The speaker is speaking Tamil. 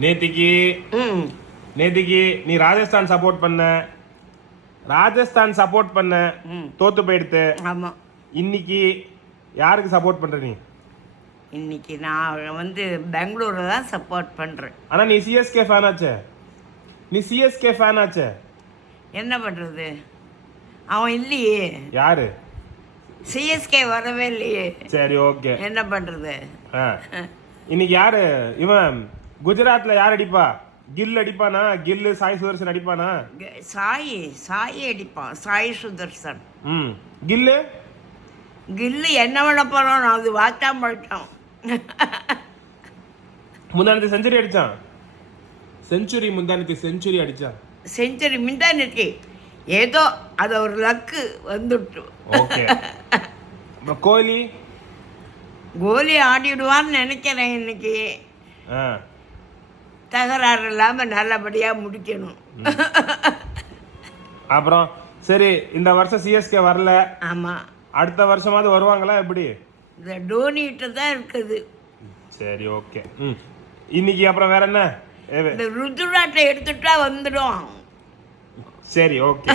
நேத்திக்கு நீ ராஜஸ்தான் சப்போர்ட் பண்ண தோத்து போயிடுத்து. ஆமா. இன்னைக்கு யாருக்கு சப்போர்ட் பண்ற நீ? இன்னைக்கு நான் பெங்களூரை தான் சப்போர்ட் பண்றேன். ஆனா நீ சிஎஸ்கே ஃபேன் ஆச்சே. என்ன பண்றது, அவன் இல்லையே. யாரு? சிஎஸ்கே வரவே இல்லையே. சரி, ஓகே. என்ன பண்றது? இன்னைக்கு யாரு இவன் குஜராத்ல யார் அடிப்பா? கில் அடிப்பானா? கில்லு சாய் சுதர்சன் அடிப்பானா? சாய் அடிப்பான். சாய் சுதர்சன். கில்லு என்ன பண்ண போறோம்? அது வாச்சா பண்ணிட்டோம். முந்தானத்து செஞ்சுரி அடிச்சான். செஞ்சுரி அடிச்சான். செஞ்சுரி முந்தானத்து ஏதோ அது ஒரு லக்கு வந்துட்டு. ஓகே. கோலி ஆடிடுவான்னு நினைக்கிறேன். இன்னைக்கு தகராறு இல்லாம நல்லபடியா முடிக்கணும். அப்புறம் சரி, இந்த வருஷம் சிஎஸ்கே வரல. ஆமா. அடுத்த வருஷமாவது வருவாங்களா எப்படி? இந்த டோனிட்டு தான் இருக்குது. சரி, ஓகே. இன்னைக்கு அப்புறம் வேற என்ன? இந்த ருத்ராட்டை எடுத்துட்டா வந்துடும். சரி, ஓகே.